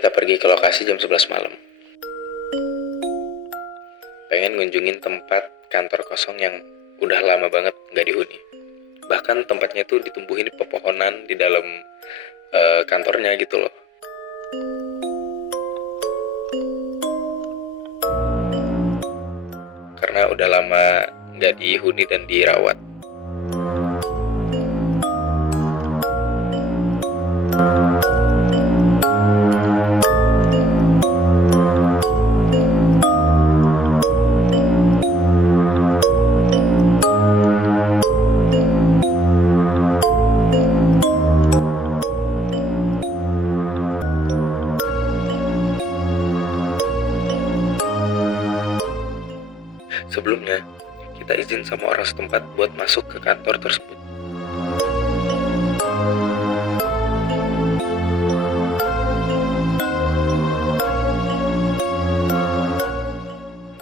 kita pergi ke lokasi jam 11 malam. Pengen ngunjungin tempat kantor kosong yang udah lama banget nggak dihuni. Bahkan tempatnya tuh ditumbuhin pepohonan di dalam kantornya gitu loh. Karena udah lama nggak dihuni dan dirawat. Sebelumnya, kita izin sama orang setempat buat masuk ke kantor tersebut.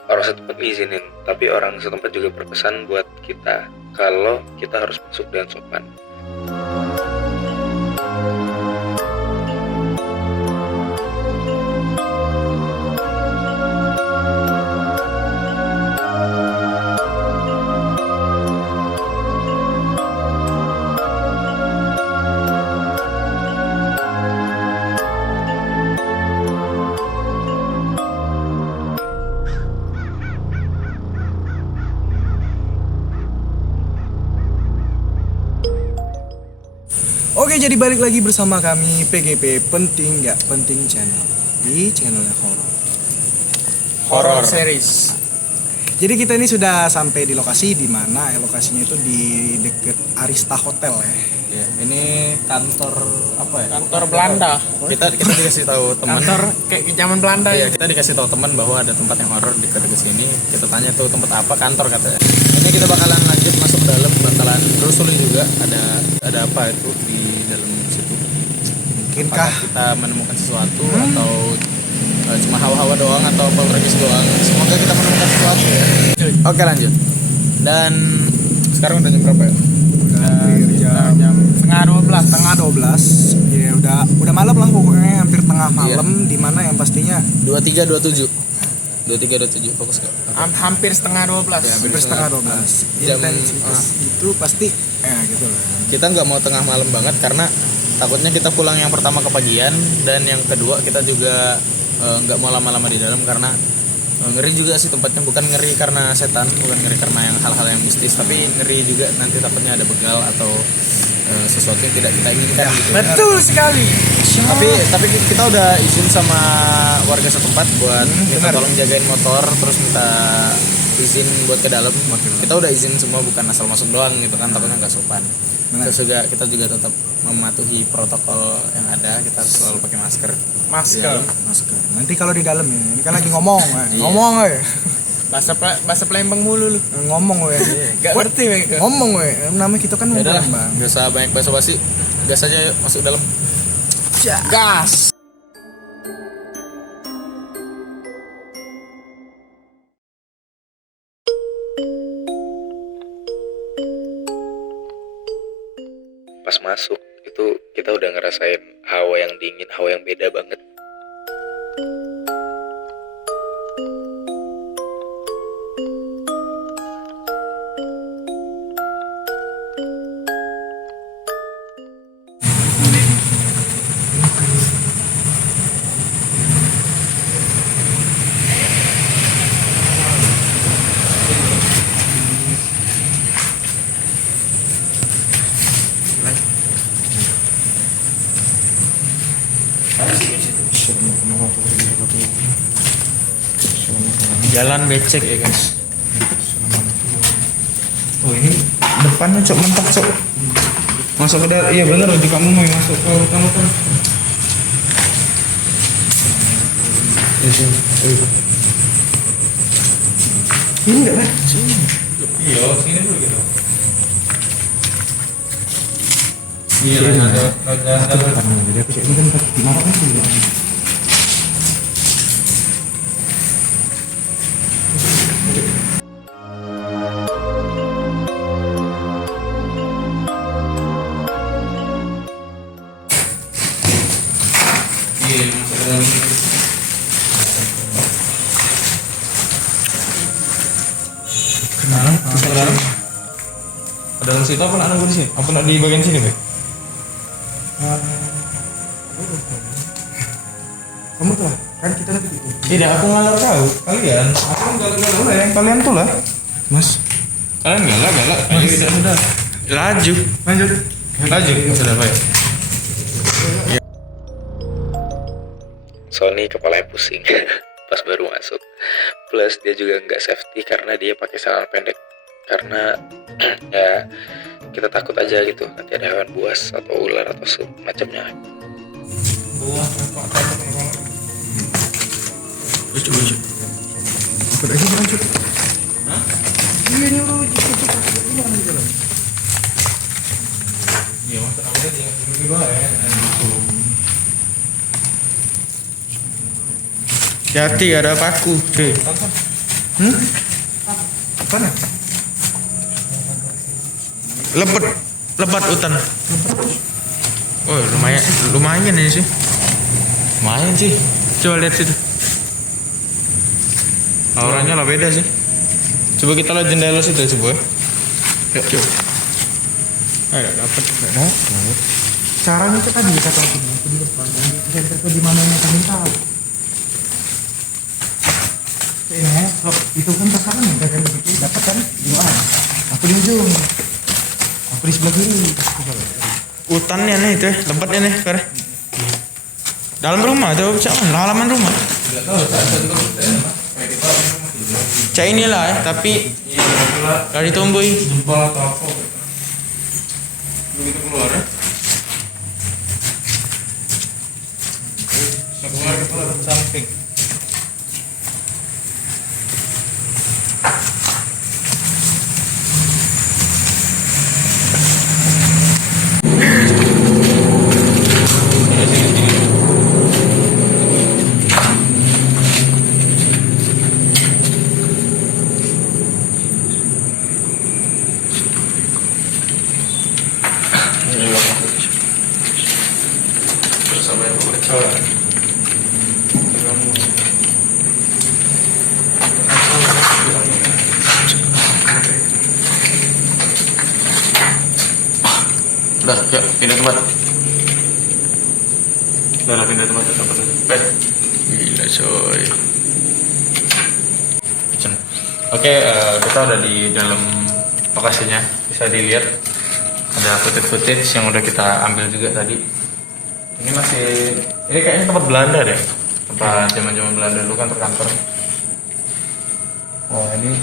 Orang setempat ngizinin, tapi orang setempat juga berpesan buat kita kalau kita harus masuk dengan sopan. Oke, jadi balik lagi bersama kami PGP Penting Gak Penting Channel di channelnya Horror series. Jadi kita ini sudah sampai di lokasi di mana lokasinya itu di deket Arista Hotel ya. Ya, ini kantor apa ya? Kantor Belanda. Kita dikasih tahu teman. Kantor kayak zaman Belanda Iya, ya. kita dikasih tahu teman bahwa ada tempat yang horor dekat sini. Kita tanya tuh tempat apa, kantor katanya. Ini kita bakalan lanjut masuk ke dalam, bakalan telusuri juga ada apa itu di dalam situ. Mungkinkah Apakah kita menemukan sesuatu atau cuma hawa-hawa doang atau poltergeist doang. Semoga kita menemukan sesuatu ya. Oke, lanjut. Dan sekarang udah jam berapa ya? jam Setengah 12. tengah 12 ya, udah malam lah pokoknya, hampir tengah malam. Di mana yang pastinya 23:27 fokus ke Hampir setengah 12. Ya, hampir setengah 12 Jam- intensitas itu pasti gitu lah. kita nggak mau tengah malam banget karena takutnya kita pulang yang pertama kepagian, dan yang kedua kita juga nggak mau lama-lama di dalam karena ngeri juga sih tempatnya. Bukan ngeri karena setan, bukan ngeri karena yang hal-hal yang mistis, tapi ngeri juga nanti takutnya ada begal atau sesuatu yang tidak kita inginkan gitu. Betul sekali. Tapi kita udah izin sama warga setempat buat minta benar. tolong jagain motor, terus minta izin buat ke dalam. Kita udah izin semua, bukan asal masuk doang gitu kan, takutnya nggak sopan. Benar. Terus juga kita juga tetap mematuhi protokol yang ada. Kita harus selalu pakai masker. Masker. Masker. Nanti kalau di dalam ya, ini kan lagi ngomong Iya. ngomong ya. Bahasa Palembang mulu lu. Ngomong we. Gak ngerti mereka. Ngomong we. Namanya kita kan Ya udah, ngomong, Bang. nggak usah banyak basa-basi. Gas aja yuk, masuk dalam. Gas. Pas masuk, itu kita udah ngerasain hawa yang dingin, hawa yang beda banget. Jalan becek ya guys. Oh ini depannya cok mentok cok. Masuk ke dalam. Iya bener aja kamu mau masuk ke kamu kan. Ini enggak lah. Iya, sini dulu gitu. Iya, ada. Jadi aku cek ini kan marah kan sih. Iya, masuk ke dalam. Dalam situ apa nak nunggu di sini? Apa nak di bagian sini, Be? Kamu tuh lah, kan kita nanti gitu. Tidak, aku ngalor kau. Kalian, aku galak-galak lah. Kalian tuh lah. Mas, Kalian galak-galak. Ayo tidak sudah. Laju. lanjut. Laju. Sudah baik. Sony kepalanya pusing pas baru masuk. Plus dia juga nggak safety karena dia pakai celana pendek. Karena ya kita takut aja gitu nanti ada hewan buas atau ular atau semacamnya. Buah, apa? Lucu. Ikut aja lanjut. Hah? Iya nyuruh cepet di jalan. Iya, maksud aku tadi yang dulu ya. Hati ada paku. Apa nih? Lebat hutan. Oh, lumayan ini sih. Lumayan sih. Coba lihat situ. Auranya lah beda sih. Coba kita lihat jendela situ coba. Yuk, coba. Ayo, dapat. Caranya itu tadi kata aku di depan. Saya di mana yang kami tahu. Ini itu kan terserah nih dari begitu dapat kan di mana? Aku di ujung. Aku di sebelah kiri. Hutannya nih itu, lebatnya nih, Fer. Dalam rumah tuh, halaman rumah. Cak inilah ya, tapi dari tumbuh. Jempol atau apa? Begitu keluar ya. Keluar kepala samping. Udah, yuk pindah tempat. Udah pindah tempat. Baik. Gila coy. Oke, kita udah di dalam lokasinya. Bisa dilihat ada footage yang udah kita ambil juga tadi. Ini kayaknya tempat Belanda deh. Tempat zaman Belanda dulu kan terkantor. Wah, ini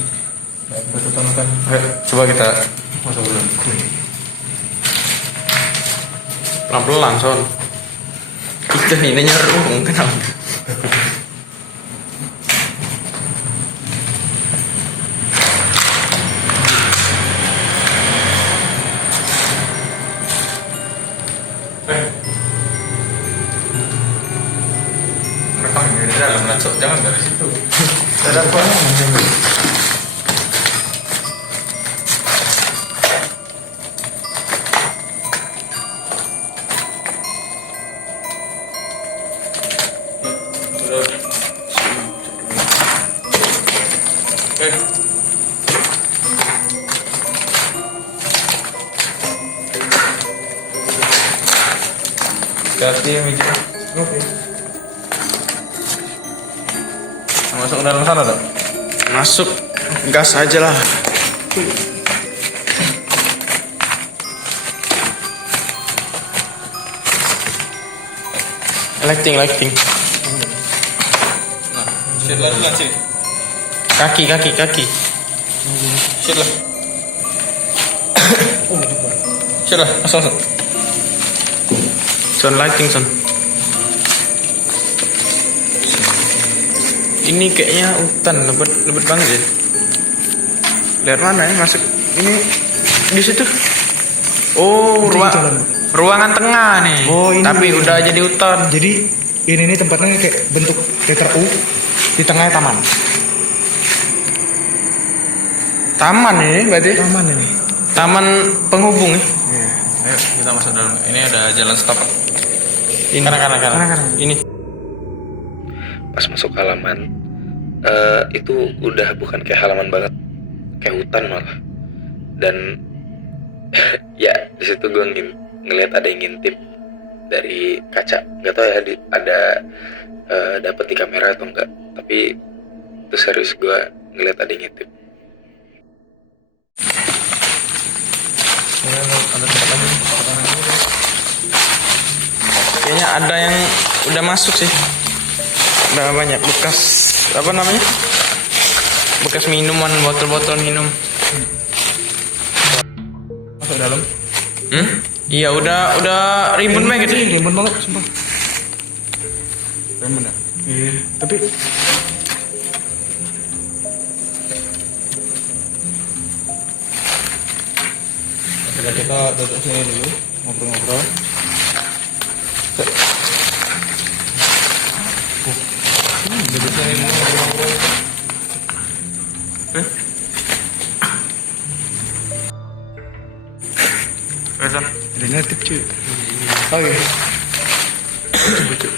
betul kan. Ayo, coba kita masuk dulu. Pelan-pelan, Son. Kita ini nyerung kenapa? Rekam di dalam, jangan dari situ. Ada apa? Hati-hati ya, Miji. Oke. Masuk ke dalam sana dong. Masuk, gas aja lah. Lighting. Shit lah dulu sih. Kaki. Shit lah. Shit lah, masuk. Son lighting, Son. Ini kayaknya hutan, lebat banget ya. Lihat mana ya masuk? Ini di situ. Oh, ruangan tengah nih. Oh, ini. Tapi udah jadi hutan. Jadi ini tempatnya kayak bentuk letter U di tengahnya taman. Taman ini berarti. Taman ini. Taman penghubung ya. Iya. Ayo, kita masuk dalam. Ini ada jalan setapak. Ini. Kanan. Ini. Pas masuk halaman itu udah bukan kayak halaman banget, kayak hutan malah. Dan ya di situ gue ngeliat ada yang ngintip dari kaca, nggak tahu ya ada dapat di kamera atau enggak, tapi itu serius gue ngeliat ada yang ngintip. Ada tempat lagi. Kayaknya ada yang udah masuk sih. Udah banyak bekas apa namanya? Bekas minuman, botol-botol minum. Masuk dalam. Iya, udah rimbun banget gitu. Rimbun banget, sumpah. Rimbun ya? Iya. Tapi udah kita duduk sini dulu, ngobrol-ngobrol. Duduk sini dulu, ngobrol-ngobrol. Ada nitip cuy. Oh iya. Lucu.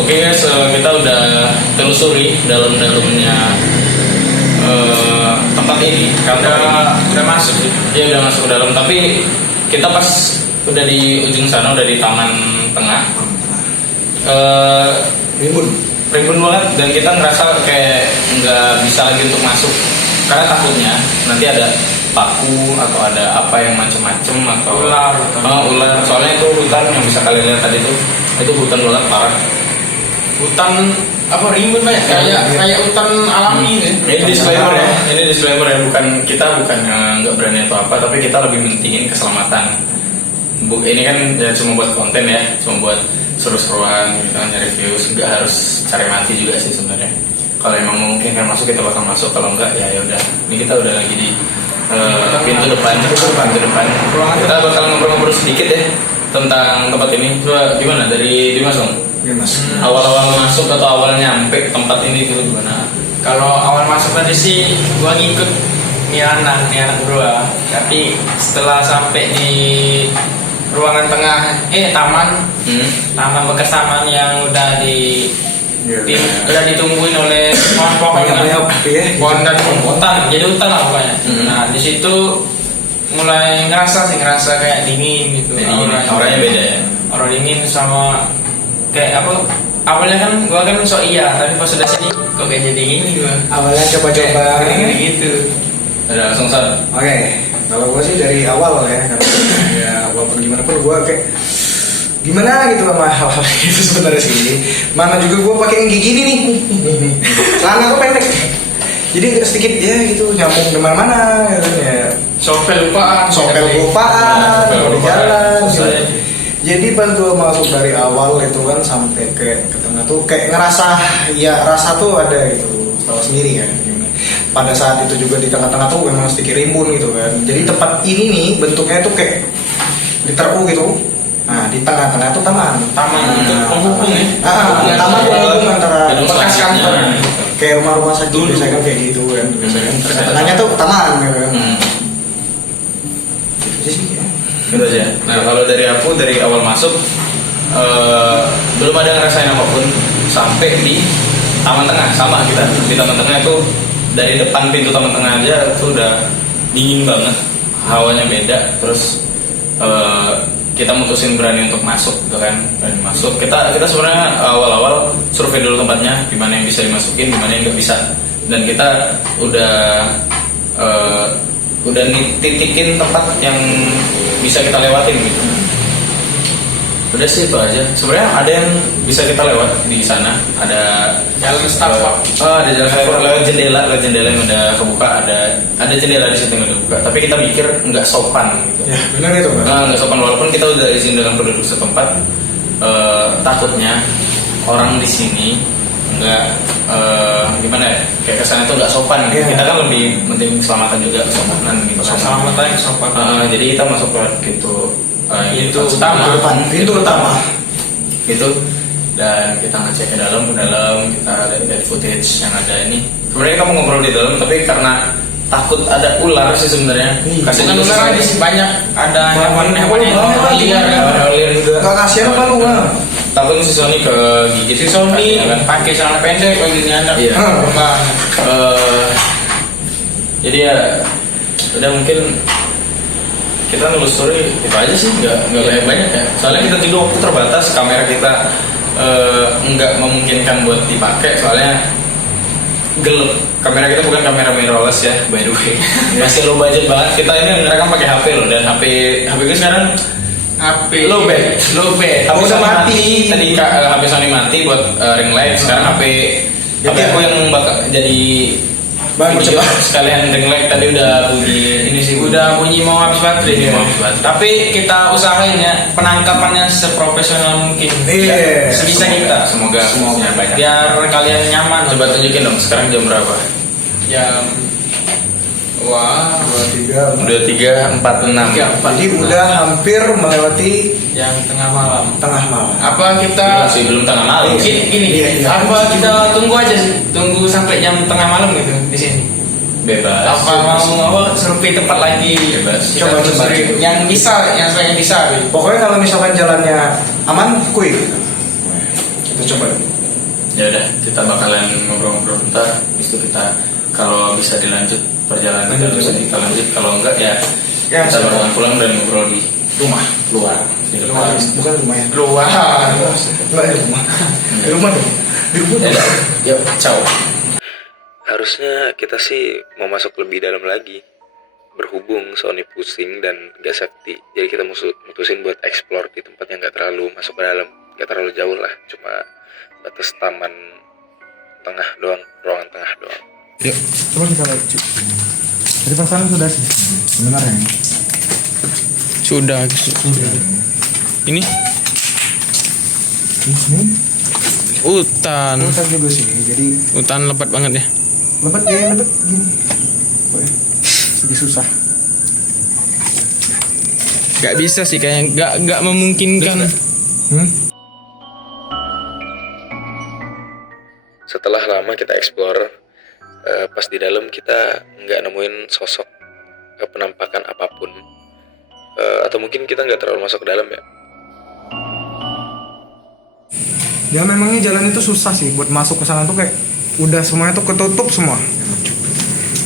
Oke guys, kita udah telusuri dalam-dalamnya tempat ini. Udah masuk sih. Iya udah masuk ke dalam, tapi kita pas udah di ujung sana, udah di taman tengah. Rimbun banget, dan kita ngerasa kayak nggak bisa lagi untuk masuk karena takutnya nanti ada paku atau ada apa yang macem-macem atau ular. Soalnya itu hutan yang bisa kalian lihat tadi itu hutan banget parah. Hutan apa rimbun banyak kayak hutan alami gitu. Ini disclaimer ya, bukan nggak berani atau apa, tapi kita lebih mentingin keselamatan. Ini kan ya cuma buat konten ya, cuma buat seru-seruan gitu kan, nyari views, nggak harus cari mati juga sih sebenarnya. Kalau emang mungkin kan masuk, kita bakal masuk, kalau enggak ya udah. Ini kita udah lagi di pintu depan. Kita bakal ngobrol-ngobrol sedikit ya tentang tempat ini. Coba gimana dari Dimas Om? Awal-awal masuk atau awal nyampe tempat ini itu gimana? Kalau awal masuk tadi sih gua ngikut nih anak berdua, tapi setelah sampai di ruangan tengah taman bekas taman yang udah udah ditungguin oleh pohon dan hutan, jadi hutan lah pokoknya. Nah di situ mulai ngerasa kayak dingin gitu. Auranya beda ya. Aura dingin sama kayak apa? Awalnya kan gua kan sok iya, tapi pas udah sini kok kayak jadi gini gua. Awalnya coba-coba gitu. Ada langsung San. Oke, kalau gue sih dari awal ya, walaupun gimana pun gue kayak gimana gitu sama hal-hal itu sebenarnya sih. Mana juga gue pakai yang gini nih, celana gue pendek, jadi agak sedikit ya gitu nyambung di mana-mana gitu ya. Sopel lupaan mau di jalan. Jadi pas gue masuk dari awal itu kan sampai ke tengah tuh kayak ngerasa ya rasa tuh ada gitu, tahu sendiri kan. Pada saat itu juga di tengah-tengah tuh memang sedikit rimbun gitu kan. Jadi tempat ini nih bentuknya tuh kayak diteru gitu. Nah di tengah-tengah tuh taman untuk penghubung ya. Taman penghubung antara bekas kantor. Kayak rumah-rumah sakit biasanya kan kayak gitu kan. Tengah-tengahnya tuh taman gitu kan. Itu sih ya. Gitu aja. Nah kalau dari aku dari awal masuk belum ada ngerasain apapun sampai di taman tengah. Sama kita di taman tengah itu dari depan pintu taman tengah aja itu udah dingin banget, hawanya beda. Terus kita mutusin berani untuk masuk gitu kan, berani masuk. Kita sebenarnya awal-awal survei dulu tempatnya, gimana yang bisa dimasukin, gimana yang nggak bisa, dan kita udah titikin tempat yang bisa kita lewatin gitu. Udah sih itu aja. Sebenarnya ada yang bisa kita lewat di sana. Ada jalan setapak. Ada jalan setapak lewat jendela yang udah kebuka. Ada jendela di situ yang udah kebuka. Tapi kita mikir nggak sopan gitu. Ya benar itu kan. Nggak sopan, walaupun kita udah izin dengan penduduk setempat. Takutnya orang di sini nggak gimana ya, kayak kesannya tuh nggak sopan. Yeah. Kita kan lebih penting keselamatan juga, kesopanan gitu. Keselamatan, kesopanan. Jadi kita masuk ke gitu. Itu utama. Pintu utama. Gitu. Dan kita ngecek ke dalam kita lihat dari footage yang ada ini. Sebenarnya kamu ngobrol di dalam, tapi karena takut ada ular sih sebenarnya. Bukan ular aja sih, banyak ada hewan-hewan yang liar juga. Gak kasihan apa lu nggak? takutnya si Sony ke gigit Si Sony kakinya kan. pakai celana pendek lagi nyandar. Iya. Bang. Jadi ya udah mungkin kita nelusuri itu aja sih, nggak banyak ya. Soalnya kita juga waktu terbatas, kamera kita nggak memungkinkan buat dipakai soalnya gelap. Kamera kita bukan kamera mirrorless ya, by the way. Masih low budget banget. Kita ini ngerekam pakai HP loh, dan HP gue sekarang HP low bed. HP udah Sony mati. Tadi HP Sony mati buat ring light. Sekarang HP aku yang bakal jadi Bang, video coba. sekalian ring light. Tadi udah bunyi ini sih, udah bunyi mau habis baterai. Bunyi mau habis baterai. Tapi kita usahain ya penangkapannya seprofesional mungkin. Iya. Sebisa kita. Semoga banyak. Biar kalian nyaman. Coba tunjukin dong sekarang jam berapa? Jam. Wah. 23. Udah 3.46. Jadi udah hampir melewati Jam tengah malam. tengah malam. Apa kita Masih belum tengah malam. gini, Iya, iya. apa kita tunggu aja sih, tunggu sampai jam tengah malam gitu di sini. Bebas. Apa mau survei tempat lagi? Bebas. Kita Coba, telusuri. coba. Yang bisa, yang saya bisa. Gitu. Pokoknya kalau misalkan jalannya aman, kuy. Kita coba. Ya udah, kita bakalan ngobrol-ngobrol ntar. Habis itu kita kalau bisa dilanjut perjalanan kita bisa kita lanjut. Kalau enggak ya, Ya, kita siap. bakalan pulang dan ngobrol di rumah luar. Di depan. Bukan rumah ya. Luar. Enggak di rumah. Di rumah dong. Di rumah Ya dong. udah, yuk, ciao. Harusnya kita sih mau masuk lebih dalam lagi. Berhubung Sony pusing dan gak safety, jadi kita mutusin buat explore di tempat yang gak terlalu masuk ke dalam, gak terlalu jauh lah, cuma batas taman tengah doang, ruangan tengah doang. Yuk, coba kita lihat. Jadi perasaan sudah sih. Sebenarnya. Sudah. Ini Ini hutan. hutan juga sih. Jadi Hutan lebat banget ya. lebat gini. Sedikit susah. Gak bisa sih kayaknya, gak memungkinkan. Setelah lama kita explore, pas di dalam kita nggak nemuin sosok penampakan apapun, atau mungkin kita nggak terlalu masuk ke dalam ya. Ya memangnya jalan itu susah sih buat masuk ke sana tuh kayak udah semuanya tuh ketutup semua.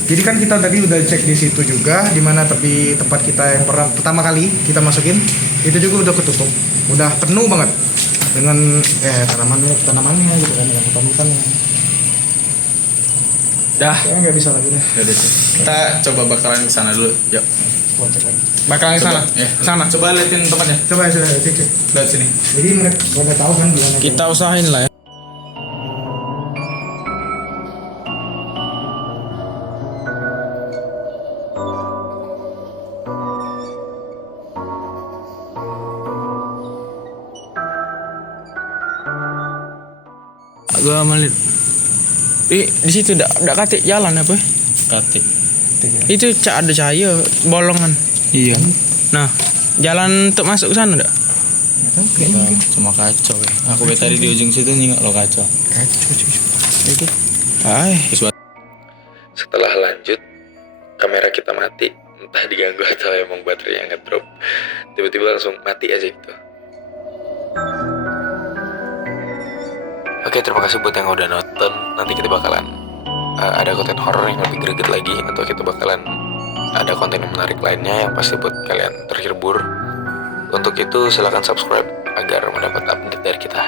Jadi kan kita tadi udah cek di situ juga di mana tepi tempat kita yang pertama kali kita masukin itu juga udah ketutup, udah penuh banget dengan tanamannya gitu kan, dengan hutan-hutannya. Dah, Kayaknya nggak bisa lagi deh. Ya udah, kita coba bakalan ke sana dulu. Yuk. Gua cek lagi. bakal ke sana. Ya. Sana. Coba liatin tempatnya. Coba ya sudah cek. Lihat sini. Jadi mereka udah tahu kan gimana. Kita usahain lah ya. Gua melihat di situ dak katik jalan apa? Katik. Itu ada cahaya bolongan. Iya. Nah, jalan untuk masuk ke sana enggak? Cuma kacau ya. Aku tadi di ujung situ nyingok lo kacau. Itu. Hai. Setelah lanjut, kamera kita mati, entah diganggu atau emang baterainya ngedrop, tiba-tiba langsung mati aja gitu. Oke, terima kasih buat yang udah nonton. Nanti kita bakalan ada konten horor yang lebih greget lagi, atau kita bakalan ada konten yang menarik lainnya yang pasti buat kalian terhibur. Untuk itu silahkan subscribe agar mendapat update dari kita.